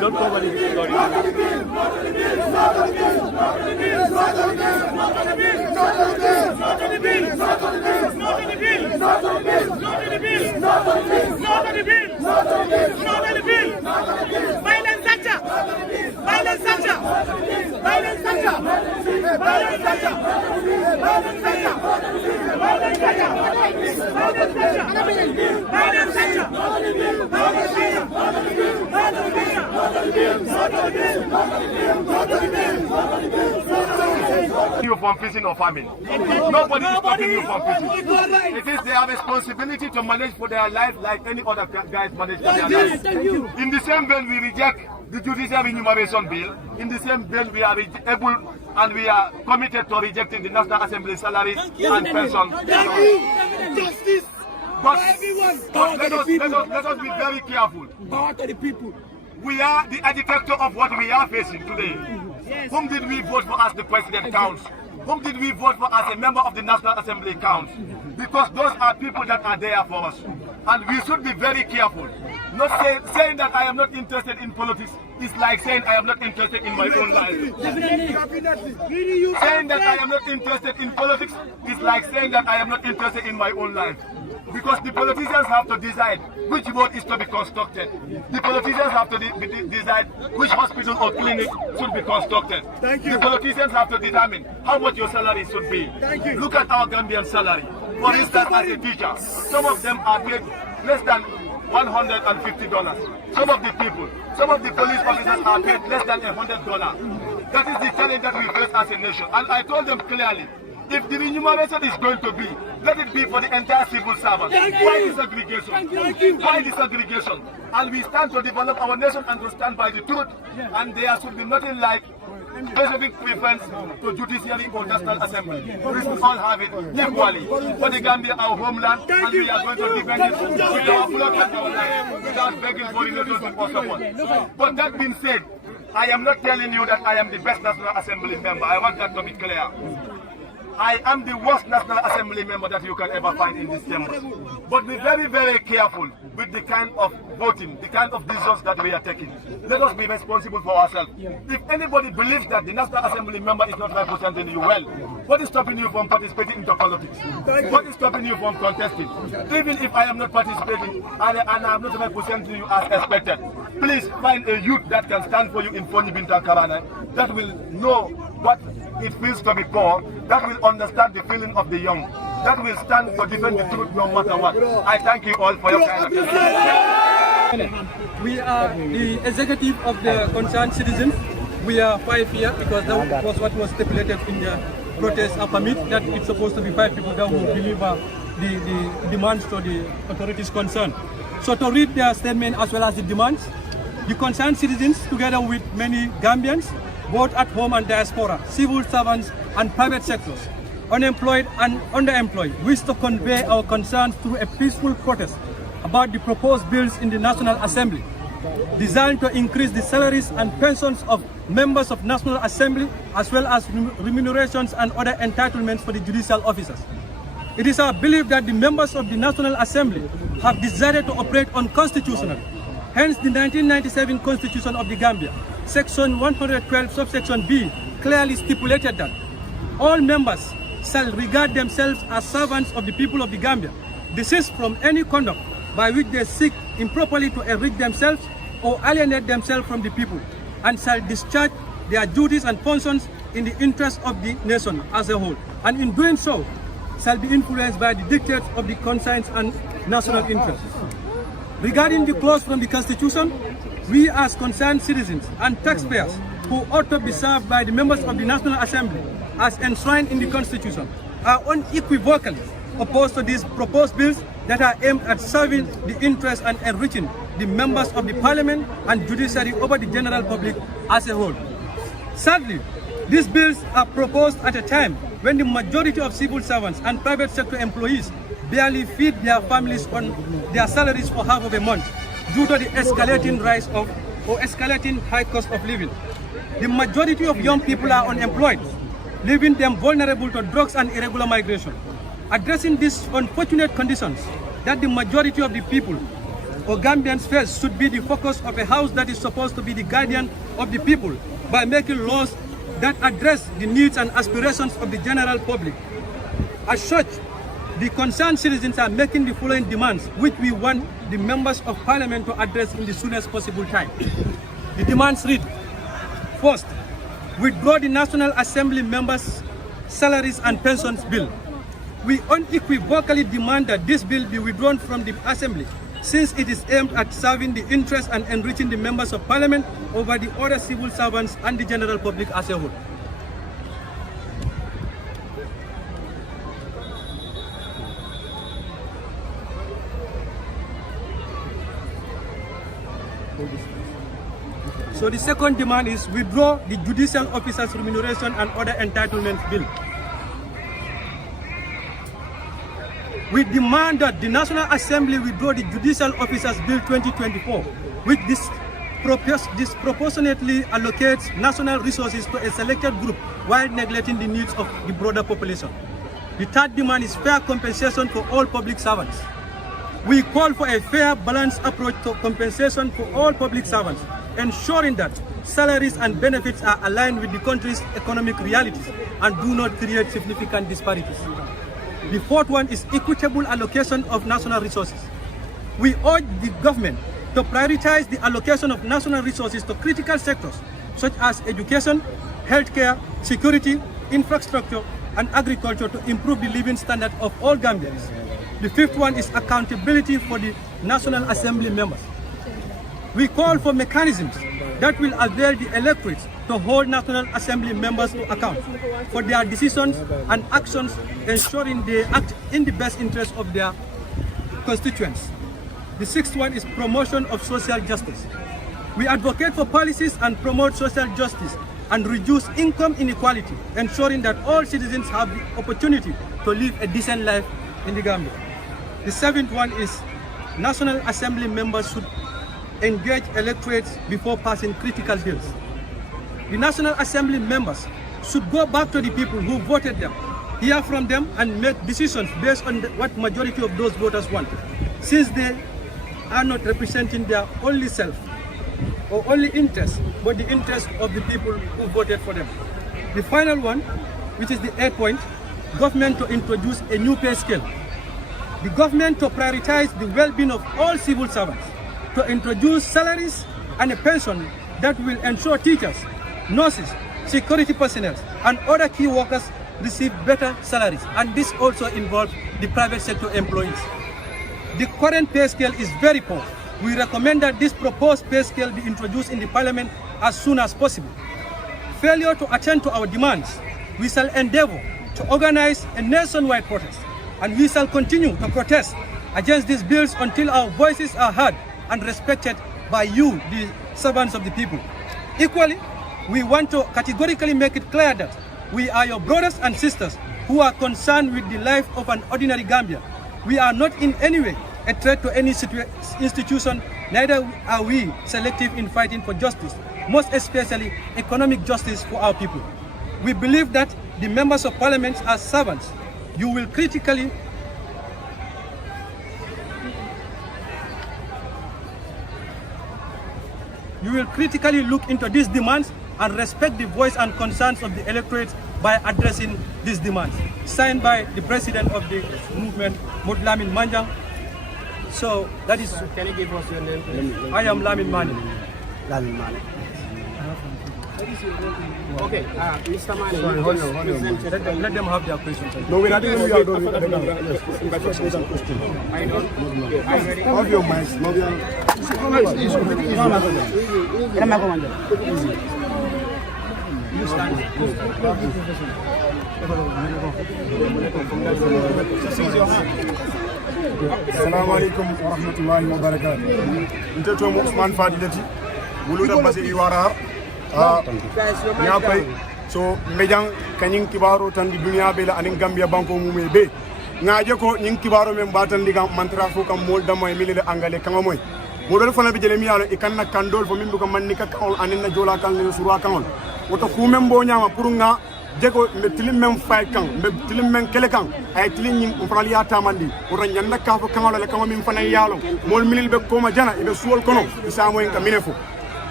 Don't cover the bill. You from fishing or farming. Nobody is stopping you from fishing. It is their responsibility to manage for their life like any other guys manage for their life. In the same vein, we reject the judicial remuneration bill. In the same vein, we are able and we are committed to rejecting the National Assembly salaries and pensions. Justice. But let us be very careful. Power to the people. We are the architect of what we are facing today. Yes. Whom did we vote for as the president counts? Whom did we vote for as a member of the National Assembly counts? Because those are people that are there for us. And we should be very careful. Not saying that I am not interested in politics is like saying I am not interested in my own life. Saying that I am not interested in politics is like saying that I am not interested in my own life. Because the politicians have to decide which road is to be constructed. The politicians have to decide which hospital or clinic should be constructed. The politicians have to determine how much your salary should be. Look at our Gambian salary. For instance, as a teacher, some of them are paid less than $150. Some of the police officers are paid less than $100. That is the challenge that we face as a nation. And I told them clearly, if the remuneration is going to be, let it be for the entire civil servant. Why disaggregation? Why disaggregation? And we stand to develop our nation and to stand by the truth. And there should be nothing like specific preference to judiciary or national assembly. We should all have it equally. For the Gambia, our homeland, and we are going to defend it with our blood and our life without begging for relationship or support. But that being said, I am not telling you that I am the best National Assembly member. I want that to be clear. I am the worst National Assembly member that you can ever find in this chamber. But be very, very careful with the kind of voting, the kind of decisions that we are taking. Let us be responsible for ourselves. If anybody believes that the National Assembly member is not representing you well, what is stopping you from participating into politics? What is stopping you from contesting? Even if I am not participating and I am not representing you as expected, please find a youth that can stand for you in Foni Bintan Karana, that will know what it feels to be poor, that will understand the feeling of the young, that will stand to defend the truth no matter what. I thank you all for your kind attention. We are the executive of the concerned citizens. We are 5 here because that was what was stipulated in the protest permit, that it's supposed to be 5 people that will deliver the demands to the authorities concerned. So to read their statement as well as the demands, the concerned citizens, together with many Gambians, both at home and diaspora, civil servants and private sectors, unemployed and underemployed, wish to convey our concerns through a peaceful protest about the proposed bills in the National Assembly, designed to increase the salaries and pensions of members of National Assembly, as well as remunerations and other entitlements for the judicial officers. It is our belief that the members of the National Assembly have decided to operate unconstitutionally. Hence, the 1997 Constitution of the Gambia, Section 112, subsection B, clearly stipulated that all members shall regard themselves as servants of the people of the Gambia, desist from any conduct by which they seek improperly to enrich themselves or alienate themselves from the people, and shall discharge their duties and functions in the interest of the nation as a whole, and in doing so shall be influenced by the dictates of the conscience and national interests. Regarding the clause from the Constitution, we as concerned citizens and taxpayers who ought to be served by the members of the National Assembly as enshrined in the Constitution are unequivocally opposed to these proposed bills that are aimed at serving the interests and enriching the members of the Parliament and judiciary over the general public as a whole. Sadly, these bills are proposed at a time when the majority of civil servants and private sector employees barely feed their families on their salaries for half of a month due to the escalating rise of or escalating high cost of living. The majority of young people are unemployed, leaving them vulnerable to drugs and irregular migration. Addressing these unfortunate conditions that the majority of the people or Gambians face should be the focus of a house that is supposed to be the guardian of the people by making laws that address the needs and aspirations of the general public. As such, the concerned citizens are making the following demands, which we want the members of parliament to address in the soonest possible time. The demands read: first, withdraw the National Assembly members' salaries and pensions bill. We unequivocally demand that this bill be withdrawn from the Assembly, since it is aimed at serving the interests and enriching the members of parliament over the other civil servants and the general public as a whole. So the second demand is withdraw the judicial officers' remuneration and other entitlements bill. We demand that the National Assembly withdraw the Judicial Officers Bill 2024, which disproportionately allocates national resources to a selected group while neglecting the needs of the broader population. The third demand is fair compensation for all public servants. We call for a fair, balanced approach to compensation for all public servants, ensuring that salaries and benefits are aligned with the country's economic realities and do not create significant disparities. The fourth one is equitable allocation of national resources. We urge the government to prioritize the allocation of national resources to critical sectors such as education, healthcare, security, infrastructure, and agriculture to improve the living standard of all Gambians. The fifth one is accountability for the National Assembly members. We call for mechanisms that will avail the electorate to hold National Assembly members to account for their decisions and actions, ensuring they act in the best interest of their constituents. The sixth one is promotion of social justice. We advocate for policies and promote social justice and reduce income inequality, ensuring that all citizens have the opportunity to live a decent life in the Gambia. The seventh one is National Assembly members should engage electorates before passing critical bills. The National Assembly members should go back to the people who voted them, hear from them, and make decisions based on what majority of those voters want, since they are not representing their only self or only interest, but the interest of the people who voted for them. The final one, which is the 8th point, government to introduce a new pay scale. The government to prioritize the well-being of all civil servants, to introduce salaries and a pension that will ensure teachers, nurses, security personnel, and other key workers receive better salaries, and this also involves the private sector employees. The current pay scale is very poor. We recommend that this proposed pay scale be introduced in the parliament as soon as possible. Failure to attend to our demands, we shall endeavor to organize a nationwide protest, and we shall continue to protest against these bills until our voices are heard and respected by you, the servants of the people. Equally, we want to categorically make it clear that we are your brothers and sisters who are concerned with the life of an ordinary Gambian. We are not in any way a threat to any institution, neither are we selective in fighting for justice, most especially economic justice for our people. We believe that the members of parliament are servants. You will critically look into these demands and respect the voice and concerns of the electorate by addressing these demands. Signed by the president of the movement, Lamin Manjang. So that is. Can you give us your name? I am Lamin Mani. Lamin Mani. Okay, Mr. Mani. Sorry, hold on. Let them have their questions. No, we're not doing I don't. Have your mics. Assalamu alaikum wa rahmatullahi wa barakatuh. Nteto mo Usman Fadilati buluda basi iwara nyapay so mejang kanyin kibaro tan di dunya be la anin Gambia banko mume be ngaje ko nyin kibaro men batan diga mantra fo kam mol dama mi le angale kanga moy modol fana bi jele mi yalo e kanna kandol fo min ko man ni ka kawol anin na jola kan le surwa kawol woto fu men bo nyama pour nga jego me tilim men fay kan me tilim men kele kan ay tilim ñi on fana ya tamandi o ran ñanda ka fo kan wala kan min fana yalo mol milil be ko ma jana ibe suwol kono isa mo en ka minefo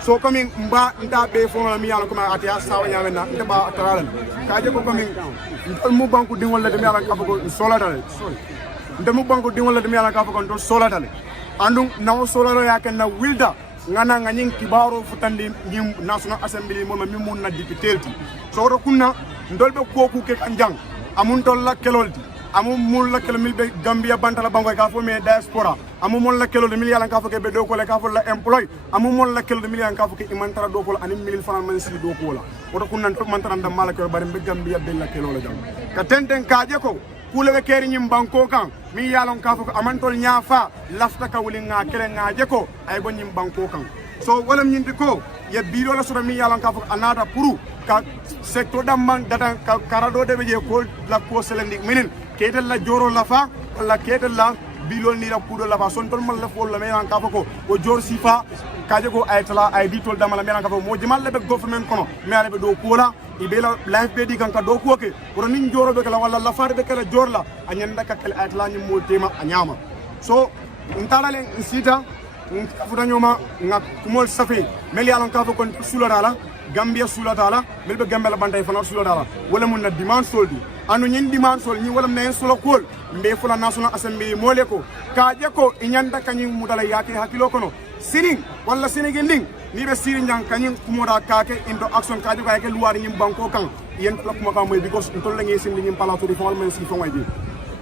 so comme mba nda be fo mi yalo ko ma atiya sawa nyamen na nda ba atalal ka je ko comme mu banku dingol la dem yalla ka ko sola dal ndemu banku dingol la dem yalla ka ko sola dal andum nawo sola ya kan na wilda ngana nganying kibaro futandi nyim national assembly mo mi mun na député so ro kunna ndolbe koku ke kanjang amun tolla keloldi amun mul la kel milbe Gambia bantala bangoy ka fo me diaspora amun mon la keloldi mil yalan ka fo ke be do ko le ka fo la employ amun mon la keloldi mil yalan ka fo ke imantara do ko ani mil fanan man si do ko la ro kunna to mantara ndam mala ko bari be Gambia be la kelola jam ka tenten kaaje ko kule be keri nyim banko kan mi yalon ka fo ko amantol nyaafa lafta ka wuli nga kele ngaaje ko ay go nyim banko kan so wala nyindi ko ye biro la sura mi yalon ka fo anata puru ka secteur damman data karado de be ko la ko selendi minen ketel la joro la fa wala ketel la bilol ni la kudo la fa son tol mal la fo la me yan ka fo ko o jor sifa kaje ko ay tala ay ditol damala me yan ka fo mo jimal le be government kono me ala be do ko la ibela life be di kan ka do ko ke pour nin joro be kala wala la far be kala jor la anyanda ka kala ay tala ni mo tema anyama so ntala len sita futa nyoma nga kumol safi mel yalon ka fo kon suladala Gambia suladala melbe Gambia la bantay fana suladala wala mun na demand soldi anu nyin demand sol ni wala men solo kol mbe fula national assembly mole ko kaaje ko inyanda kanyi mudala yake hakilo kono sinin wala sinigin ding ni be sirin jang kanyi kumoda kake indo action kaaje ko yake luwari nyim banko kan yen la kuma ka moy because ntol la ngi sin nyim palato di fawal men si fo ngay di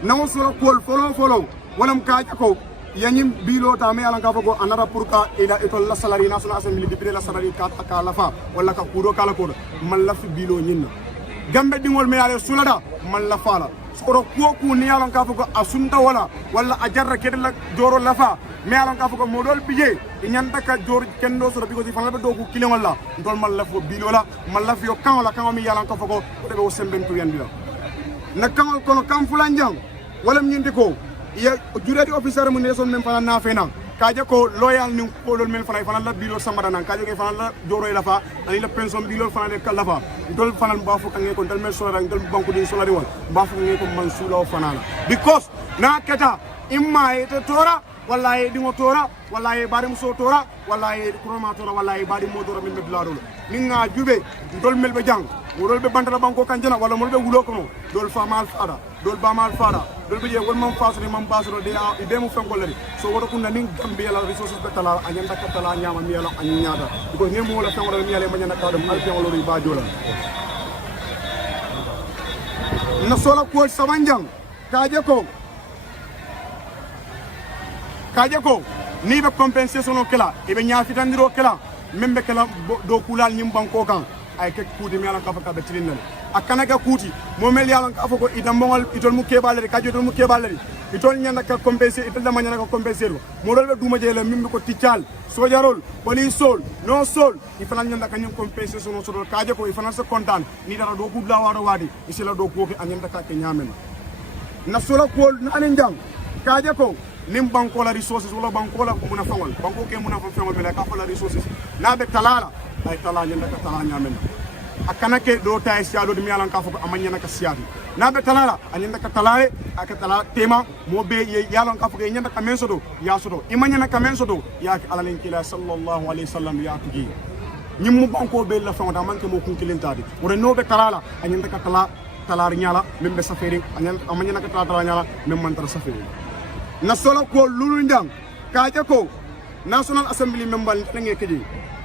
nawo solo kol follow wala kaaje ko yanyim bilo ta me alan ka fago anara purka ila etol la salary national assembly député la salary ka aka la fa wala ka kudo kala ko man la fi bilo nyinna gambe dingol me ale sulada man la fala soro ko ni alan ka fago asunta wala ajarra kedla joro la fa me alan ka fago modol bije nyanta ka jor kendo so biko di fala be do ko kilin wala ndol man la fo bilo la man la fi yo kan wala kan mi alan ka fago be o sembentu yandi la na kan kono kam fulanjang wala nyindi ko ya jurati officer mu ne son men fana na fena kaje ko loyal ni ko lol men fana la bilo samara nan kaje ke fana la joro la fa ani la pension bilo fana de kala fa dol fana ba fu kange ko dal men so ra dal banku di solari won ba fu nge ko man sulo fana la because na keta imma ete tora wallahi di mo tora wallahi bari muso tora wallahi kuroma tora wallahi bari mo tora min be blaro ni nga jube dol mel be jang wol be bantala banko kanjana wala mo be wulo ko dol fa mal fara dol ba mal fara dol be wol mam fasri mam basro de be mu fengolari so wodo kunna ning Gambia la resources be tala anyanda ka tala nyama mi yalo anyada because ne mo la fengolari mi yale manyana ka dum al fengolari ba jola na sola ko sabanjang kaje ko ni be compensation kala ibe nyaafitandiro kala membe kala do kulal nyim banko kan ay ke kuti mi ala ka fa be trinal akana ka kuti mo mel yalla ka fa ko idam mongol itol mu kebalere ka jotol mu kebalere itol nyanda ka compenser itol da manyana ka compenser mo dol be duma jele mimbe ko tical sojarol police sol no sol ifana nyanda ka nyum compenser so ka je ko ifana se content ni dara do ku la waro wadi isila do ko ke anyanda ka ke nyamen na sola ko nanen jang ka je ko nim banko la resources wala banko la ko muna fangol banko ke muna fangol me la ka fa la resources na be talala ay tala nyanda ka tala nyamen akana ke do tay siado de mi alan ka fo amanya na ka siadi na be talala anyanda ka talale aka tala tema mo be yalan ka fo ke nyanda ka mensodo ya sodo imanya na ka mensodo ya alalin kila sallallahu alaihi wasallam ya tugi nyimmu banko be la fawda manke mo kunkilin tadi wore no be talala anyanda ka talar nyala membe safari amanya na ka tala nyala mem man tar safari na solo ko lulu ndang kaje ko national assembly member nge keji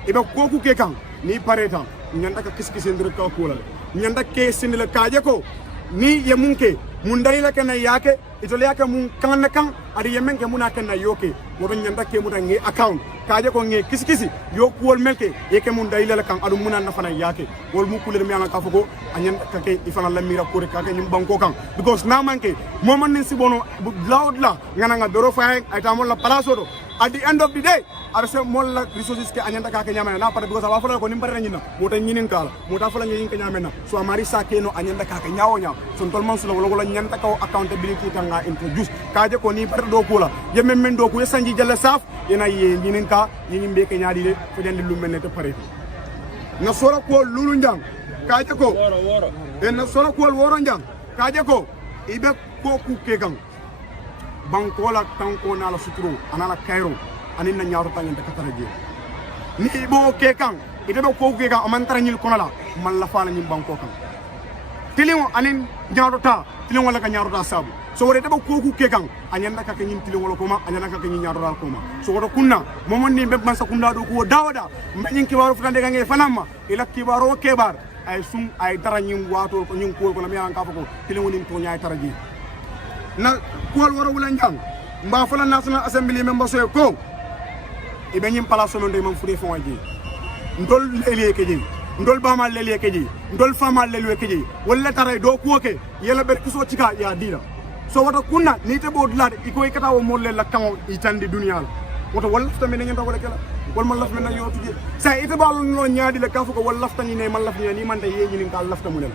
ibe koku ke kan ni pareta nyanda ka kiskisindre ka kolal nyanda ke sindile kaje ko ni ye munke mundari la kana yake itole yake mun kan kan adi yemen ke muna kana yoke wodo nyanda ke muta nge account kaje ko nge kiskisi yo kuol melke yeke mun dayila la kan adu muna na fana yake wol mu kulir mi ka fugo anyanda ka ke ifana la mira ko ka ke nyum banko kan because na manke moment ni sibono loud la ngana nga doro fa ay tamol la palaso do at the end of the day arse mol la resources ke anyanda ka ke nyamena na pare because afa ko nimbare nyina mota nyinin kala mota fa la nyin ke nyamena so amari sa ke no anyanda ka ke nyawo nyaw son tol man sulo wala nyanta ka accountability kan nga introduce kaje ko ni pare do kula yemen men do ko sanji jalla saf ina ye nyinin ka nyinin be ke nyaadi le fu den lu melne to pare na sora ko lulu ndang kaje ko en solo ko woro njang kaje ko ibe ko ku kegang banko la tanko na la suturo anala kairo anin na nyaaru tangen de katara je ni bo kegang ite be ko kegang amantara nyil konola man la fala nyim banko kan tilingo anin nyaaru ta tilingo la ka nyaaru ta sabu so wore deba ko ku kegang anyanda ka kenyin tilingo lo koma anyanda ka kenyin nyaaru dal koma so woro kunna momon ni be man sa kunda do ko dawada mbanyin kibaru futande gange fanamma ila kibaru kebar ay sum ay dara nyim wato ko nyim ko na mi an ka ko tilingo nim to nyaay taraji na kuwal wara wula njang mba fala national assembly member so ko ibe nyim palaso men dey man fudi fon ji ndol lele ke ji ndol bama lele ke ji ndol fama lele ke ji wala taray do ko ke yela ber kiso cika ya dina so wata kunna ni te bod lade iko ikata wo mo le la kan itandi dunya la woto wala fta men ngenta wala kala wal man laf men na yotu sa ite bal no nyaadi le kafu ko wala lafta ni ne man laf ni man tay yeñi ni kal lafta mu ne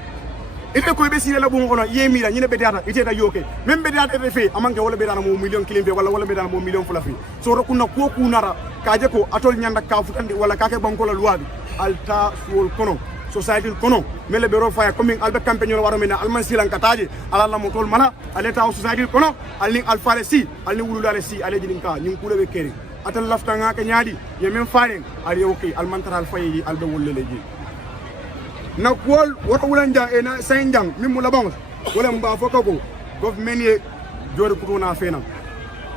ite ko be sile la bu ngono yemi la ñine be data ite da yoke même be data refe amanke wala be dana mo million kilimbe wala be dana mo million fulafi so ro kunna ko kunara kaje ko atol nyanda ka futande wala kake banko la loi alta suol kono society kono mele be ro faya comme albe campagne waro mena alman silan kataje ala la motol mala aleta society kono alni alfare si alni wululare si ale jininka ñing kule be keri atal lafta nga ka nyaadi ye men faare ali okay almantara alfayi albe wolle leji na kuwal wata wulanja e na sainjang min mu labang wala mba foka ko government ye jori kuto na fena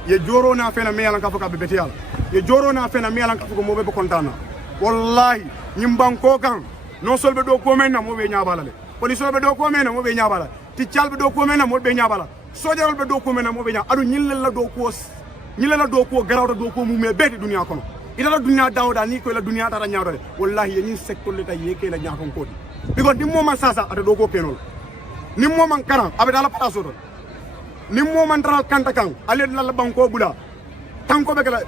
ye joro na fena me yalan ka foka be betial ye joro na fena me yalan ka foka mo be kontana wallahi nyimban ko kan no solbe do ko men na mo be nyaabala le poli solbe do ko men na mo be nyaabala ti calbe do ko men na mo be nyaabala sojarol be do ko men na mo be nya adu nyille la do ko garawta do ko mu me be dunya kono ila dunya dawda ni ko la dunya tara nyaawde wallahi ye nyin secteur le tay yeke la nyaakon ko because ni mo man sasa ata do ko kenol ni mo man karan abe dala palaso do ni mo man dara kanta kan ale la banko bula tanko be kala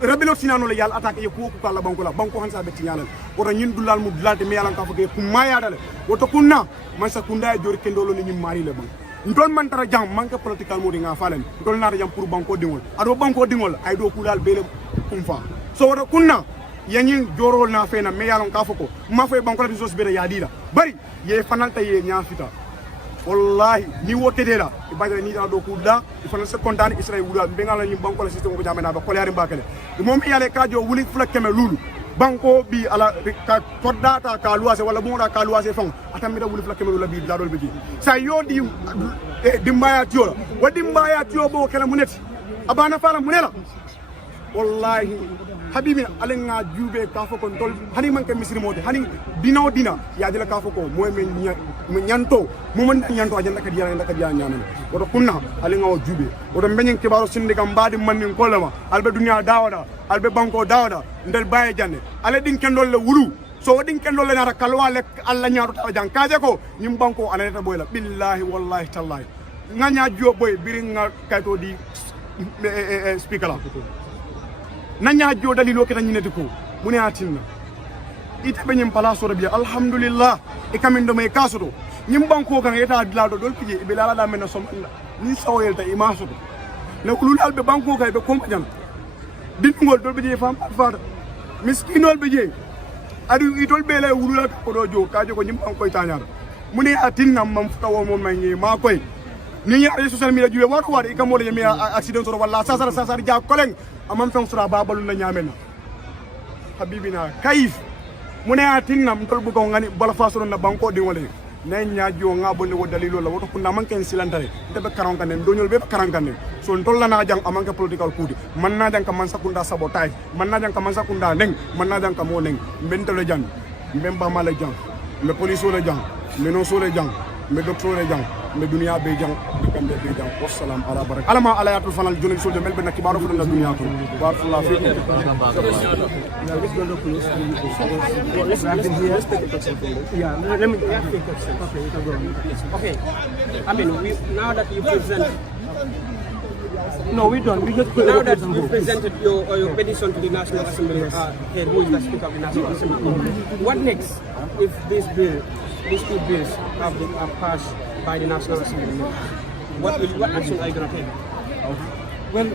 rebelo sinano le yal attaque e ko la banko hansa be tinyala woto nyin dulal mu dulal de me yalan ka foge ku maya dale woto kunna man sa kunda e jori kendolo ni mari le banko ndol man tara jang manka political modi nga falen ndol na jam pour banko dingol ado banko dingol ay do kulal bele kumfa so woto kunna yanyin jorol na fena me yalon ka foko ma fay banko la bisos bere yadira bari ye fanalta ye nyafita wallahi ni wote dela ibadara ni do kuda ifana se kontane israel wuda be ngala ni banko la system ko jamena ba kolari bakale mom yale ka jo wuli fula keme lulu banko bi ala ka kodata ka luase wala bonda ka luase fon atamida wuli fula keme lulu bi la dol be sa yodi dimbaya tio wadi dimbaya tio bo kala muneti abana fala munela wallahi habibi alenga jube ka foko ndol hani manke misri mode hani dina ya dila ka foko moy men nyanto mo man nyanto ajanda ka diya nyamen wodo kunna alenga o jube wodo benyen kibaro sinde kam badi mannin kolama albe dunya dawada albe banko dawada ndel baye jande ale din kendol le wulu so wadin kendol le nara kalwale alla nyaato ta jang kaje ko nyim banko anata boyla billahi wallahi tallahi nganya jo boy biringa kayto di speaker la nanya jo dalilo ke tanyineti ko muni atinna ite be nyim palaso rabia alhamdulillah e kamindo may kasudo nyim banko kan eta dilado dol pije be lala da men somalla ni sawoyel ta imasudo le kulul albe banko kay be kompajan dingol dol be fam fata miskinol be je adu idol be lay wulula ko do jo kaje ko nyim banko tanyara muni atinna mam futawo mo mangi ma koy ni ya social media juwe wato wade ikamo de mi accident so wala sasa ja koleng amam fen sura babalu na nyamena habibina kayif mune atinna mtol bu ko ngani bala fasoro na banko di wala na nyaajo nga bonde wo dalilo la woto kunda manken silantare debe karankan nem donyol be karankan nem so ntol na jang amanka political kudi man na jang ka man sakunda sabotage man na jang ka man sakunda neng man na jang ka mo neng mbentele jang mbemba mala jang me police le jang me no so le jang me docteur le jang me dunia be jang kambe be jang wassalam ala barak alama ala yatul fanal jonel solde melbe na kibaro fu na dunia ko barakallahu fikum okay I mean now that you present No, we don't. We just now that you presented your petition to the National Assembly, who is the Speaker of the National Assembly, what next if these two bills are passed by the National Assembly? What action are you going to take? Well,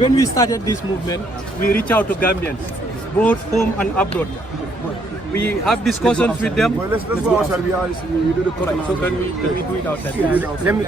when we started this movement, we reached out to Gambians both home and abroad. We have discussions with them. Well, let's go outside. We do the Right, so can we do it outside? Let me.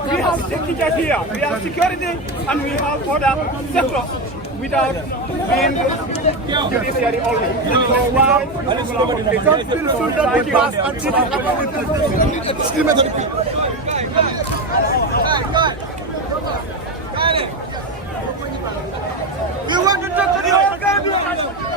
We have security here, we have security and we have other sectors without being judiciary only. So why? We want to talk to the whole Gambian.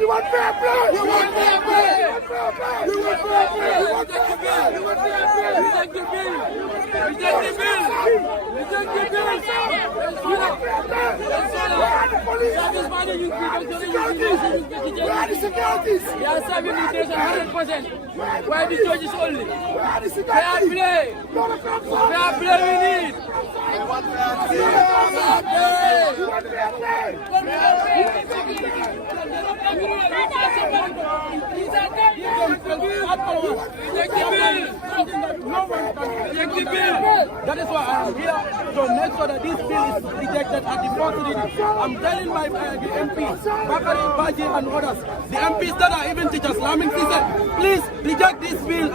You want fair play? You want fair play? You want fair play? You want fair play? You want fair play? Reject the bill. Reject the bill. Reject the bill. You want fair play? Where are the police? Where are the securities? We are serving nutrition 100%. Why the judges only? Where are the Fair securities? play. Fair play we need. You want fair play? You want fair play? That is why I'm here to make sure that this bill is rejected at the first reading. I'm telling my the MPs, Bakari, Banjul and others, the MPs that are even teachers, Lamin said, please reject this bill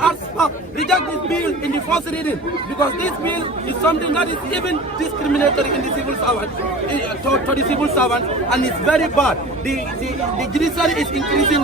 reject this bill in the first reading, because this bill is something that is even discriminatory in the civil servant, to the civil servant, and it's very bad. The judiciary is increasing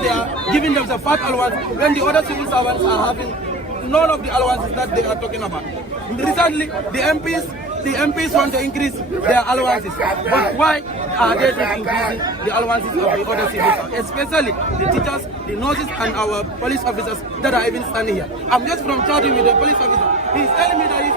giving them the fat allowance when the other civil servants are having none of the allowances that they are talking about. Recently, the MPs the MPs want to increase their allowances. But why are they not increasing the allowances of the other citizens, especially the teachers, the nurses, and our police officers that are even standing here? I'm just from chatting with the police officer. He's telling me that he's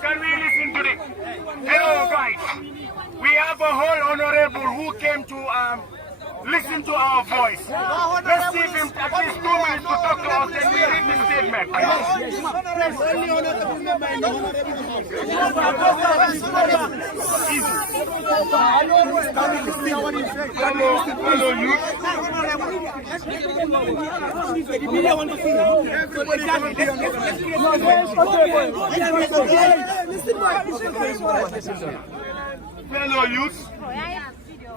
Can we listen to this? Hello guys, we have a whole honorable who came to listen to our voice. Let's give him at least 2 minutes to talk to us and we read the statement. Hello youth. Fellow youth,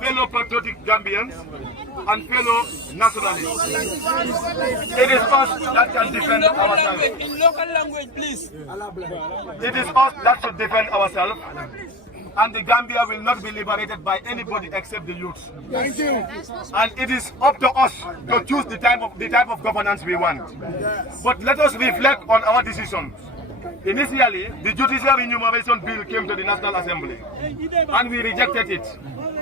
fellow patriotic Gambians, and fellow nationalists. It is us that can defend ourselves. in local language, please. It is us that should defend ourselves. And the Gambia will not be liberated by anybody except the youth. Thank you. And it is up to us to choose the type of governance we want. But let us reflect on our decision. Initially, the Judicial Enumeration Bill came to the National Assembly, and we rejected it.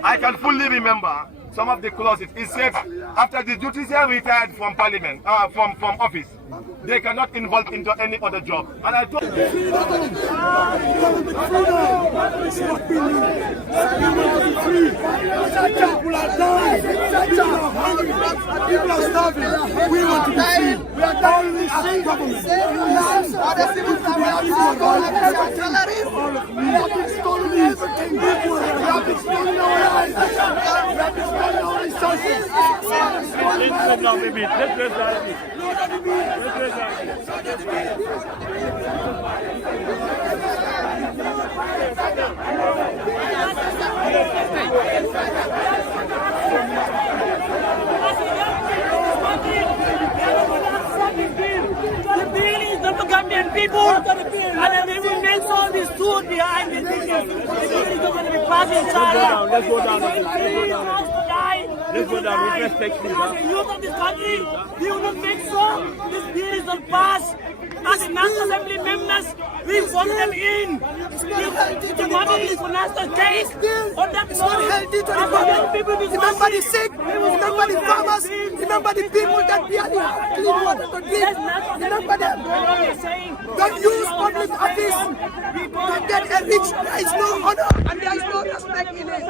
I can fully remember some of the clauses. It said after the judiciary retired from parliament, from office, they cannot involve into any other job. And I told People are dying. People are starving. We want to be free. We are dying as government. We have been stolen everything. We have been stolen our lives. We have been stolen our resources. Gambian people, and then we make all this truth behind the thing. It's going to be passing. Let's go down. Let's go down. With respect, please. As the youth of this country, we will not make sure this bill is not passed. As the National Assembly members, we want them in. The money is for national case. On that note, Remember the sick, remember the farmers, remember the people that barely have clean water to drink. Remember them. Don't use public office to get enriched. There is no honor and there is no respect in it.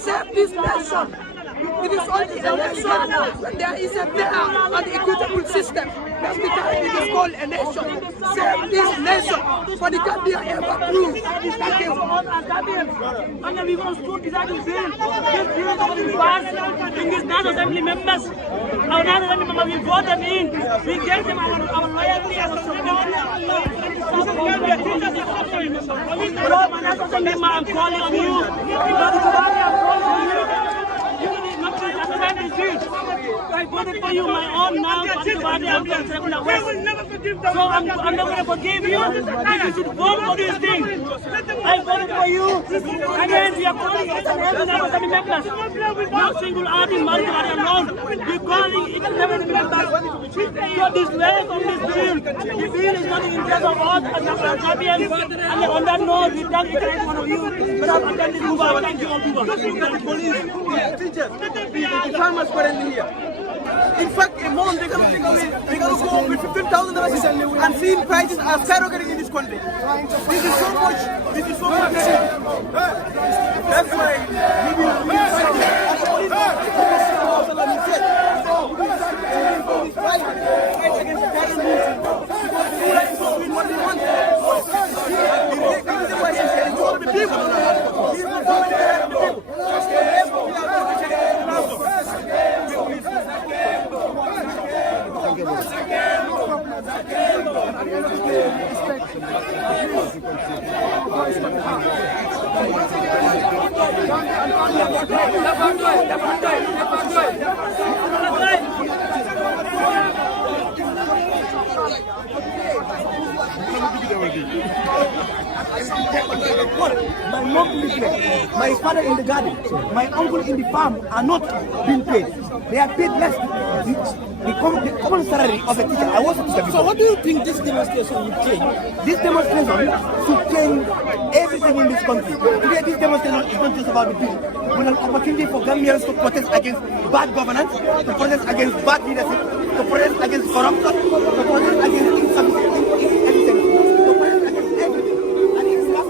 Save this nation. It is only a nation when there is a fair and equitable system. That's the time it is called a nation. save this nation for the Gambia ever prove. And then we going to stood beside this bill. This bill is going to be passed in this National Assembly members. Our National Assembly members, we vote them in. We gave them our loyalty, our support. I'm calling on you. I voted for you, my own now. We will never forgive them. So I'm not going to forgive you. You should vote for this thing. I voted for you. Again, we are calling each and every National members. No single artist, market alone. We're calling each and every member. So this way from this bill. The bill is not in interest of us as Gambians. And on that note, we thank each and every one of you. But I've attended you. Thank you all people. The teachers, the farmers currently here. In fact, a month they're going to take away, they're going to go with $15,000 and seeing prices are skyrocketing in this country. This is so much. That's why we will fight against terrorism. What we want. My mom in the place, my father in the garden, my uncle in the farm are not being paid. They are paid less. The common salary of a teacher. I was a teacher before. So what do you think this demonstration will change? This demonstration should change everything in this country. Today this demonstration is not just about the bill, but an opportunity for Gambians to protest against bad governance, to protest against bad leadership, to protest against corruption, to protest against insufficiency, everything. To protest against everything. And it's not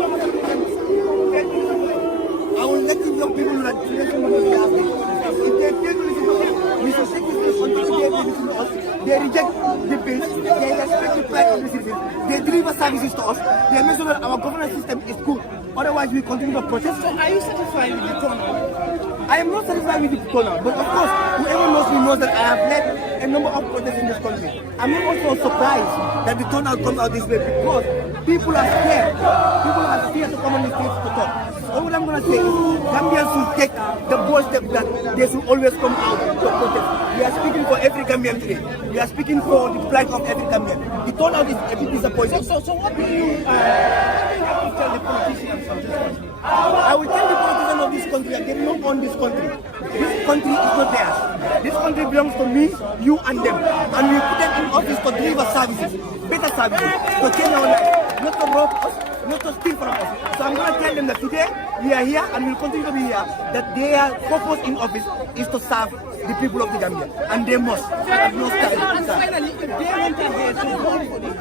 I will let the young people know that if they fail to listen to us, we should take this responsibility to listen to us. They reject the bills, they respect the plight of the citizens, they deliver services to us, they make sure that our governance system is good. Otherwise, we continue to protest. So are you satisfied with the turnout? I am not satisfied with the turnout, but of course, whoever knows me knows that I have led a number of protests in this country. I'm also surprised that the turnout comes out this way because people are scared. People are scared to come on the streets to talk. All what I'm going to say is Gambians should take the bold step that they should always come out to protest. We are speaking for every Gambian today. We are speaking for the plight of every Gambian. The turnout is a bit disappointing. So what do you tell the politicians of this country? I will tell the politicians of this country that they don't own this country. This country is not theirs. This country belongs to me, you and them. And we put them in office to deliver services, better services, to change our life, not to rob us, not to steal from us. So I'm going to tell them that today we are here and will continue to be here, that their purpose in office is to serve the people of the Gambia. And they must. Have no style. And finally, if they want to get to vote for this,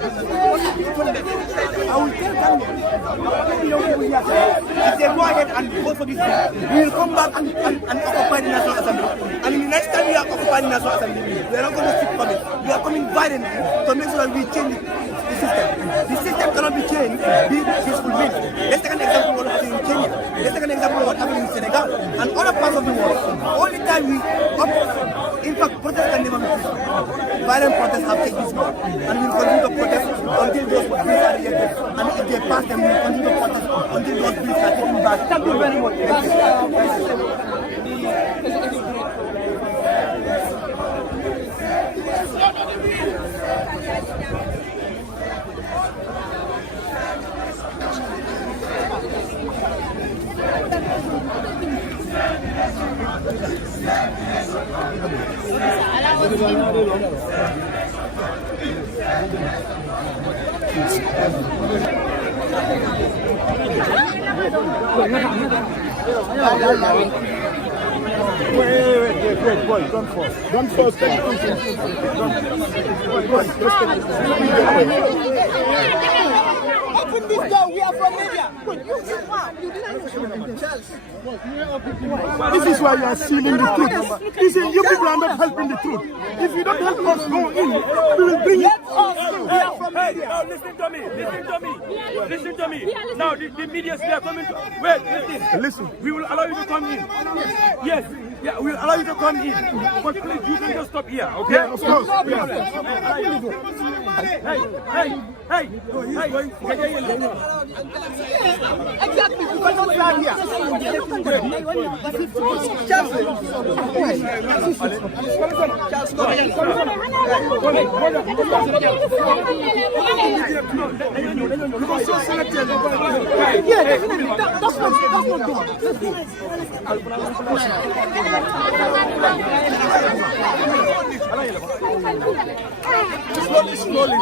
I will tell them, if they go ahead and vote for this bill, we will come back and occupy the National Assembly. And the next time we are occupying the National Assembly, we are not going to sit from it. We are coming violently to make sure that we change the system. The system cannot be changed with peaceful means. Let's take an example of what happened in Kenya. Let's take an example of what happened in Senegal and other parts of the world. All the time we in fact, protests can never be peaceful. Violent protests have taken this month, and we will continue to protest until those bills are rejected. And if they pass them, we will continue to protest until those bills are taken back. Thank you very much. Wait, boy, don't fall. Don't fall. open this door, we are from media. This is why you are sealing the truth. You see, you people are not helping the truth. If you don't help us go in, we will bring it. Hey, now listen to me. Listen to me. Now the media is coming to. Wait, listen. We will allow you to come in. Yes. Yeah, we will allow you to come in. But please, you can just stop here, okay? Yeah, of course. Hey. Exactly, because don't stand here. Yeah, definitely. That's not good. Slowly.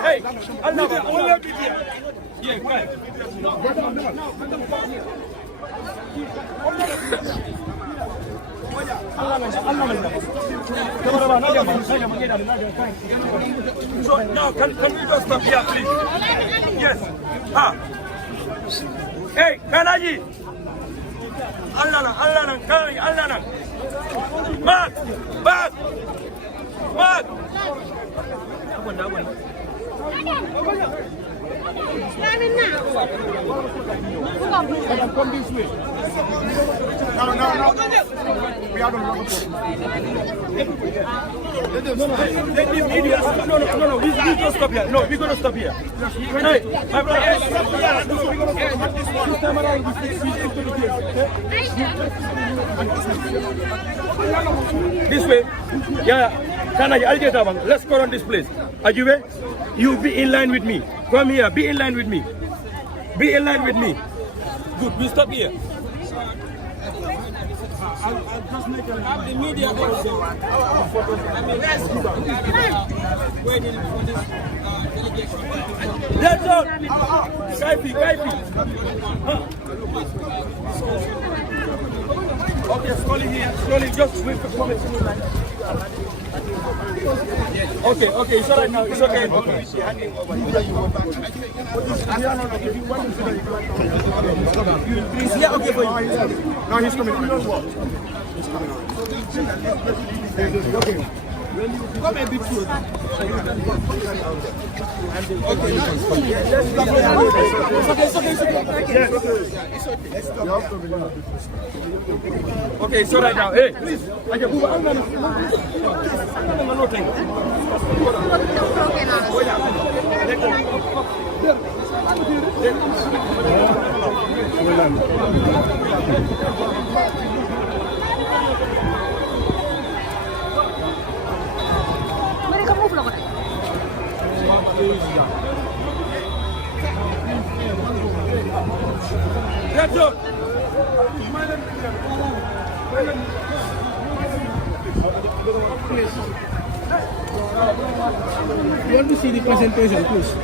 Hey, yeah, go ahead. So now, can we just stop here, please? Yes. Hey, Kanaji. Allah. Back. Come this way. No. We are going to No. We just stop here. No, we're going to stop here. Hey, my brother. This way. Yeah. Let's go on this place. Ajuve, you be in line with me. Come here. Be in line with me. Good. We stop here. I'll just make have the media also. Waiting for this delegation. That's all. Kaifi. Okay, slowly here. Slowly, just wait for comments. Okay, it's all right now. It's okay. Is he okay for you? No, he's coming. Okay. Come a bit closer. Okay, it's all right now. Hey, please. Mereka move loh. That's all. You want to see the presentation, please?